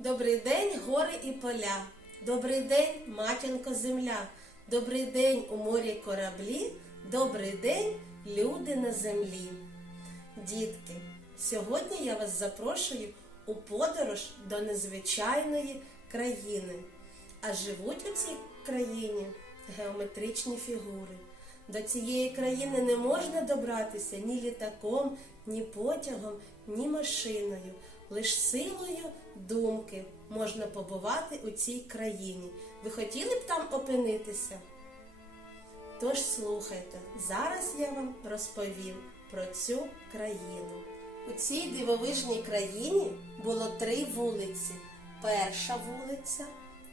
Добрий день, гори і поля. Добрий день, матінко земля. Добрий день у морі кораблі. Добрий день, люди на землі. Дітки, сьогодні я вас запрошую у подорож до незвичайної країни. А живуть у цій країні геометричні фігури. До цієї країни не можна добратися ні літаком, ні потягом, ні машиною. Лиш силою думки можна побувати у цій країні. Ви хотіли б там опинитися? Тож слухайте, зараз я вам розповім про цю країну. У цій дивовижній країні було три вулиці: перша вулиця,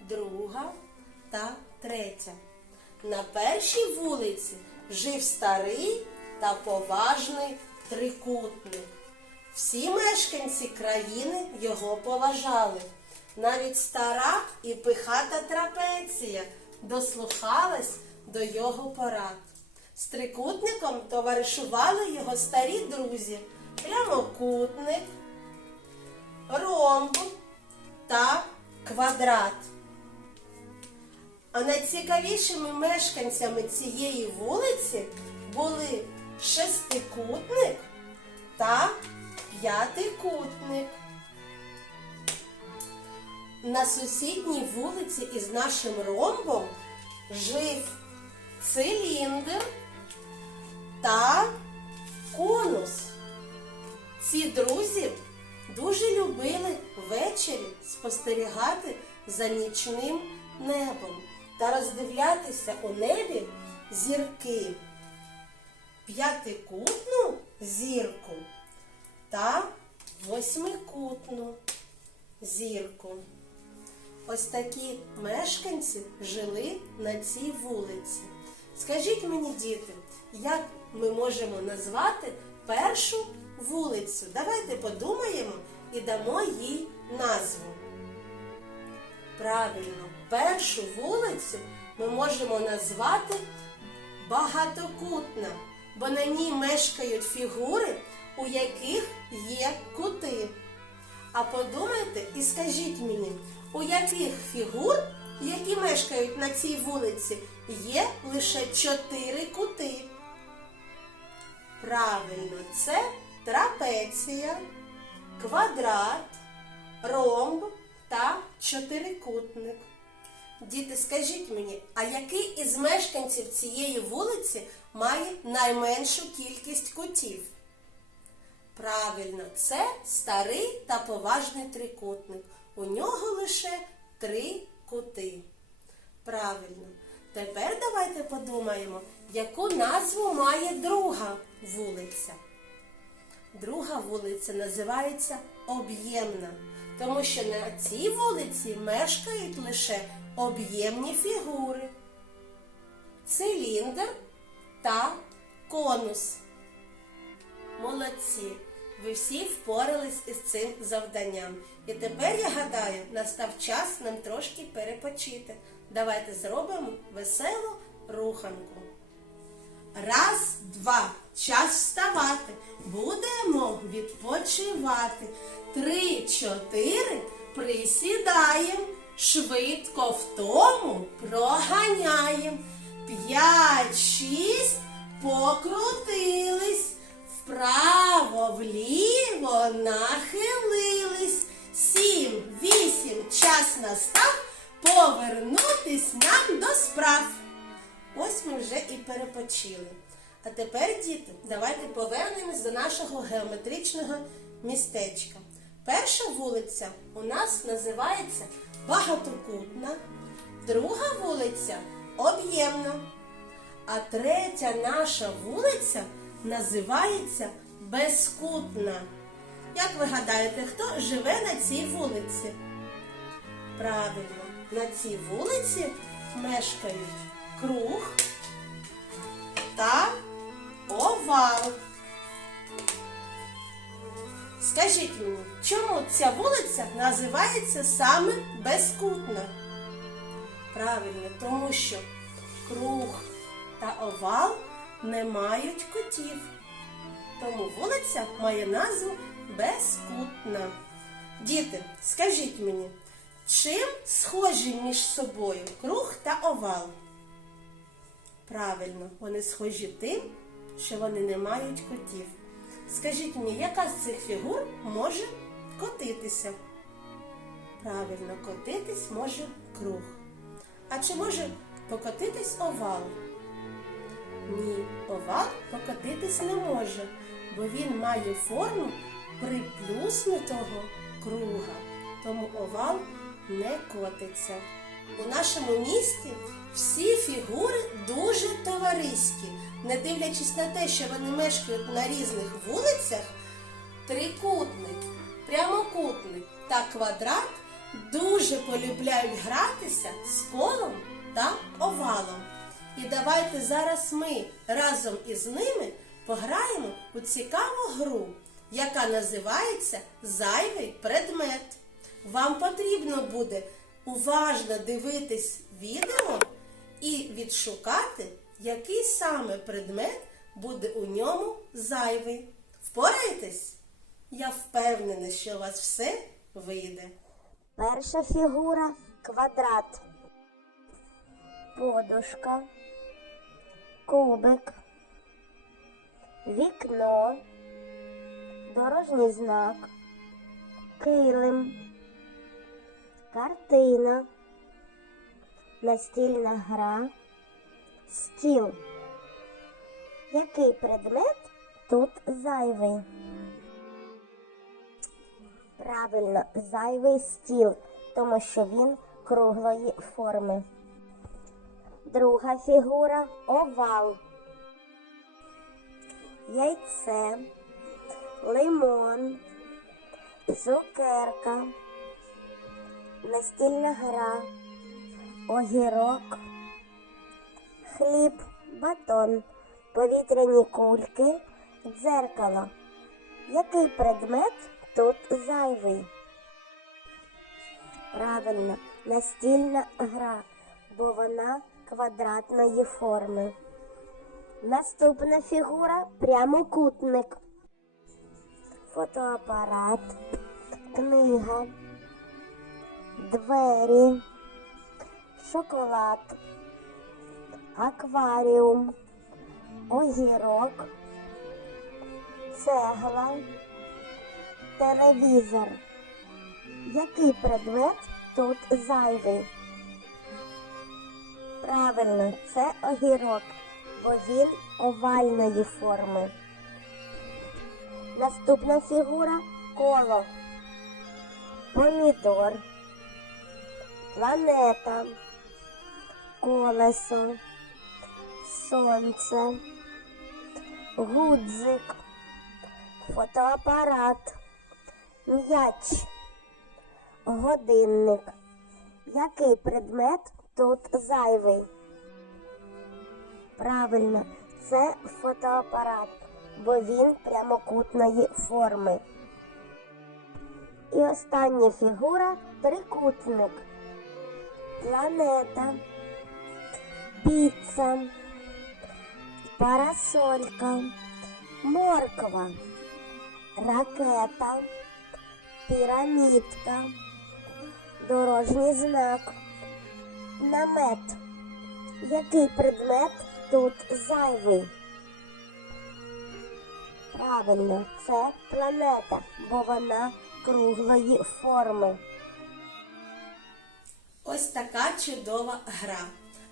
друга та третя. На першій вулиці жив старий та поважний трикутник. Всі мешканці країни його поважали. Навіть стара і пихата трапеція дослухалась до його порад. З трикутником товаришували його старі друзі прямокутник, ромб та квадрат. А найцікавішими мешканцями цієї вулиці були шестикутник та п'ятикутник. На сусідній вулиці із нашим ромбом жив циліндр та конус. Ці друзі дуже любили ввечері спостерігати за нічним небом та роздивлятися у небі зірки, п'ятикутну зірку та восьмикутну зірку. Ось такі мешканці жили на цій вулиці. Скажіть мені, діти, як ми можемо назвати першу вулицю? Давайте подумаємо і дамо їй назву. Правильно, першу вулицю ми можемо назвати багатокутна, бо на ній мешкають фігури, у яких є кути. А подумайте і скажіть мені, у яких фігур, які мешкають на цій вулиці, є лише чотири кути? Правильно, це трапеція, квадрат, ромб та чотирикутник. Діти, скажіть мені, а який із мешканців цієї вулиці має найменшу кількість кутів? Правильно, це старий та поважний трикутник. У нього лише три кути. Правильно. Тепер давайте подумаємо, яку назву має друга вулиця. Друга вулиця називається Об'ємна, тому що на цій вулиці мешкають лише об'ємні фігури, циліндр та конус. Молодці! Ви всі впорались із цим завданням. І тепер, я гадаю, настав час нам трошки перепочити. Давайте зробимо веселу руханку. Раз, два. Час вставати. Будемо відпочивати. Три, чотири. Присідаємо. Швидко втому проганяємо. П'ять, шість. Покрутились. Вправо, вліво нахилились. Сім, вісім, час настав повернутись нам до справ. Ось ми вже і перепочили. А тепер, діти, давайте повернемось до нашого геометричного містечка. Перша вулиця у нас називається багатокутна, друга вулиця об'ємна. А третя наша вулиця називається Безкутна. Як ви гадаєте, хто живе на цій вулиці? Правильно, на цій вулиці мешкають круг та овал. Скажіть мені, чому ця вулиця називається саме Безкутна? Правильно, тому що круг та овал не мають кутів. Тому вулиця має назву Безкутна. Діти, скажіть мені, чим схожі між собою круг та овал? Правильно, вони схожі тим, що вони не мають котів. Скажіть мені, яка з цих фігур може котитися? Правильно, котитись може круг. А чи може покотитись овал? Ні, овал покотитись не може, бо він має форму приплюснутого круга, тому овал не котиться. У нашому місті всі фігури дуже товариські, не дивлячись на те, що вони мешкають на різних вулицях, трикутник, прямокутник та квадрат дуже полюбляють гратися з колом та овалом. І давайте зараз ми разом із ними пограємо у цікаву гру, яка називається Зайвий предмет. Вам потрібно буде уважно дивитись відео і відшукати, який саме предмет буде у ньому зайвий. Впораєтесь? Я впевнена, що у вас все вийде. Перша фігура квадрат. Подушка, кубик, вікно, дорожній знак, килим, картина, настільна гра, стіл. Який предмет тут зайвий? Правильно, зайвий стіл, тому що він круглої форми. Друга фігура овал. Яйце, лимон, цукерка, настільна гра, огірок, хліб, батон, повітряні кульки, дзеркало. Який предмет тут зайвий? Правильно, настільна гра, бо вона квадратної форми. Наступна фігура прямокутник. Фотоапарат, книга, двері, шоколад, акваріум, огірок, цегла, телевізор. Який предмет тут зайвий? Правильно, це огірок, бо він овальної форми. Наступна фігура коло. Помідор, планета, колесо, сонце, гудзик, фотоапарат, м'яч, годинник. Який предмет тут зайвий? Правильно, це фотоапарат, бо він прямокутної форми. І остання фігура трикутник. Планета, піца, парасолька, морква, ракета, пірамідка, дорожній знак, намет. Який предмет тут зайвий? Правильно, це планета, бо вона круглої форми. Ось така чудова гра.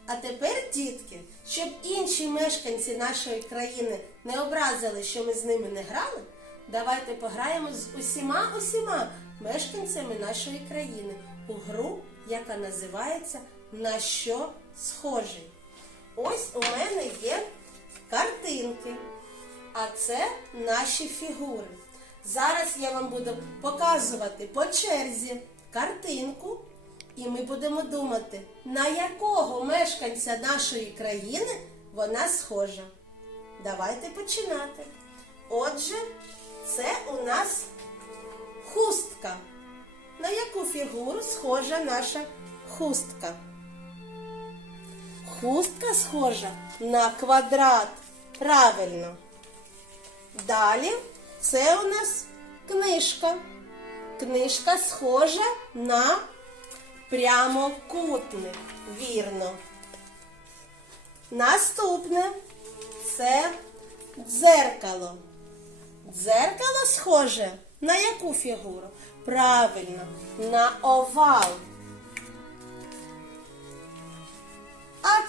А тепер, дітки, щоб інші мешканці нашої країни не образили, що ми з ними не грали, давайте пограємо з усіма усіма мешканцями нашої країни у гру, яка називається На що схожий. Ось у мене є картинки, а це наші фігури. Зараз я вам буду показувати по черзі картинку, і ми будемо думати, на якого мешканця нашої країни вона схожа. Давайте починати. Отже, це у нас хустка. На яку фігуру схожа наша хустка? Хустка схожа на квадрат. Правильно. Далі це у нас книжка. Книжка схожа на прямокутник. Вірно. Наступне це дзеркало. Дзеркало схоже на яку фігуру? Правильно, на овал.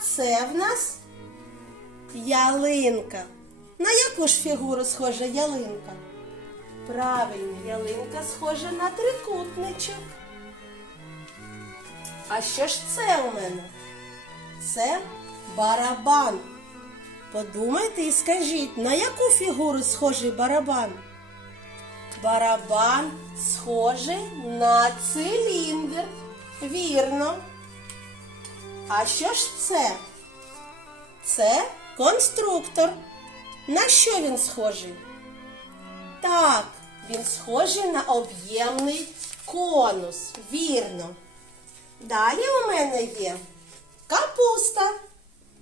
Це в нас ялинка. На яку ж фігуру схожа ялинка? Правильно, ялинка схожа на трикутничок. А що ж це у мене? Це барабан. Подумайте і скажіть, на яку фігуру схожий барабан? Барабан схожий на циліндр. Вірно. А що ж це? Це конструктор. На що він схожий? Так, він схожий на об'ємний конус. Вірно. Далі у мене є капуста.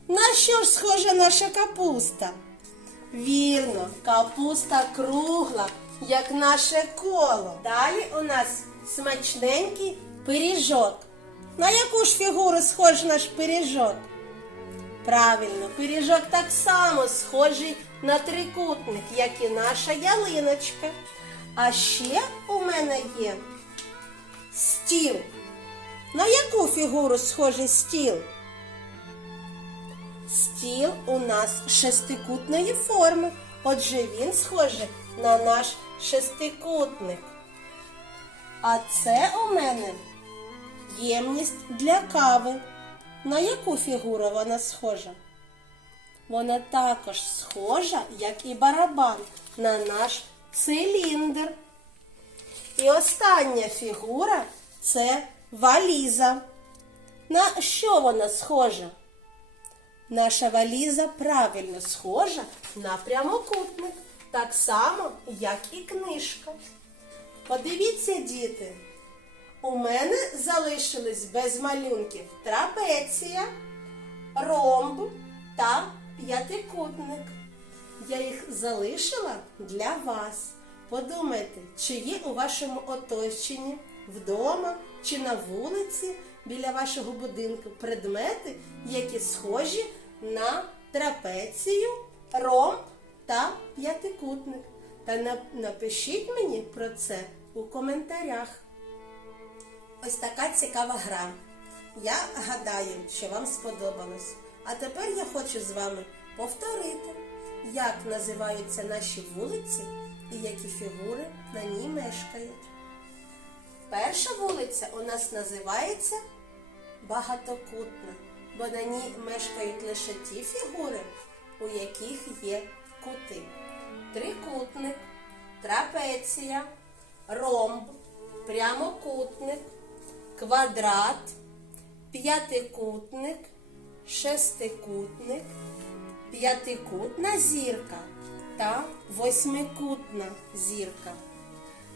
На що ж схожа наша капуста? Вірно, капуста кругла, як наше коло. Далі у нас смачненький пиріжок. На яку ж фігуру схож наш пиріжок? Правильно, пиріжок так само схожий на трикутник, як і наша ялиночка. А ще у мене є стіл. На яку фігуру схожий стіл? Стіл у нас шестикутної форми, отже він схожий на наш шестикутник. А це у мене ємність для кави. На яку фігуру вона схожа? Вона також схожа, як і барабан, на наш циліндр. І остання фігура це валіза. На що вона схожа? Наша валіза правильно схожа на прямокутник, так само, як і книжка. Подивіться, діти, у мене залишились без малюнків трапеція, ромб та п'ятикутник. Я їх залишила для вас. Подумайте, чи є у вашому оточенні, вдома чи на вулиці біля вашого будинку предмети, які схожі на трапецію, ромб та п'ятикутник. Та напишіть мені про це у коментарях. Ось така цікава гра. Я гадаю, що вам сподобалось. А тепер я хочу з вами повторити, як називаються наші вулиці і які фігури на ній мешкають. Перша вулиця у нас називається багатокутна, бо на ній мешкають лише ті фігури, у яких є кути. Трикутник, трапеція, ромб, прямокутник, квадрат, п'ятикутник, шестикутник, п'ятикутна зірка та восьмикутна зірка.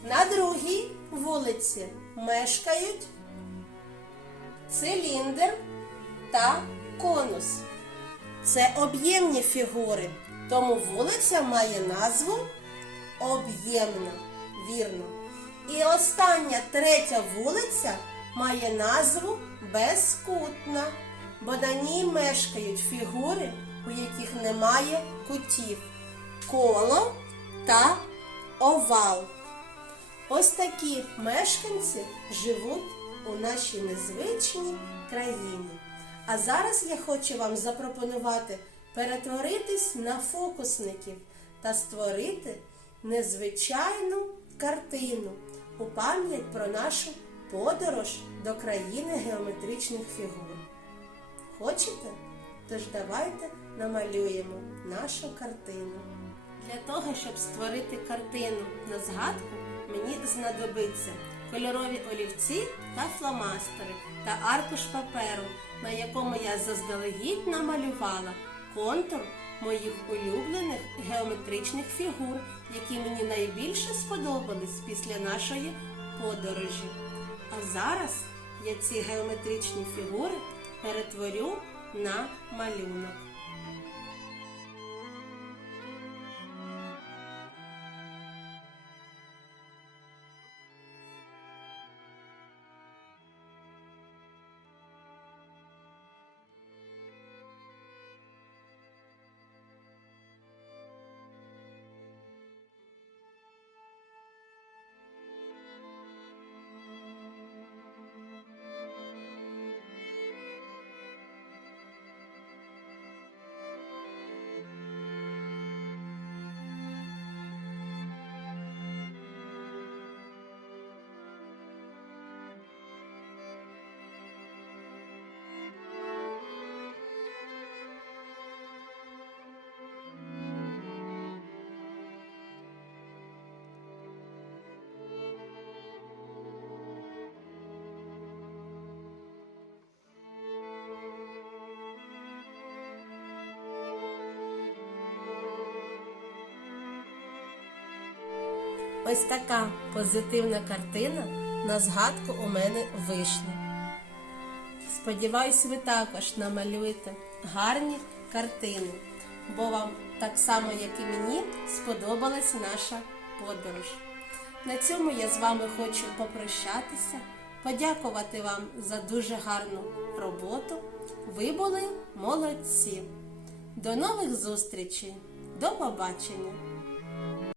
На другій вулиці мешкають циліндр та конус. Це об'ємні фігури, тому вулиця має назву об'ємна. Вірно. І остання третя вулиця має назву безкутна, бо на ній мешкають фігури, у яких немає кутів коло та овал. Ось такі мешканці живуть у нашій незвичній країні. А зараз я хочу вам запропонувати перетворитись на фокусників та створити незвичайну картину у пам'ять про нашу подорож до країни геометричних фігур. Хочете? Тож давайте намалюємо нашу картину. Для того, щоб створити картину на згадку, мені знадобиться кольорові олівці та фломастери та аркуш паперу, на якому я заздалегідь намалювала контур моїх улюблених геометричних фігур, які мені найбільше сподобались після нашої подорожі. А зараз я ці геометричні фігури перетворю на малюнок. Ось така позитивна картина на згадку у мене вийшла. Сподіваюсь, ви також намалюєте гарні картини, бо вам так само, як і мені, сподобалась наша подорож. На цьому я з вами хочу попрощатися, подякувати вам за дуже гарну роботу. Ви були молодці. До нових зустрічей. До побачення!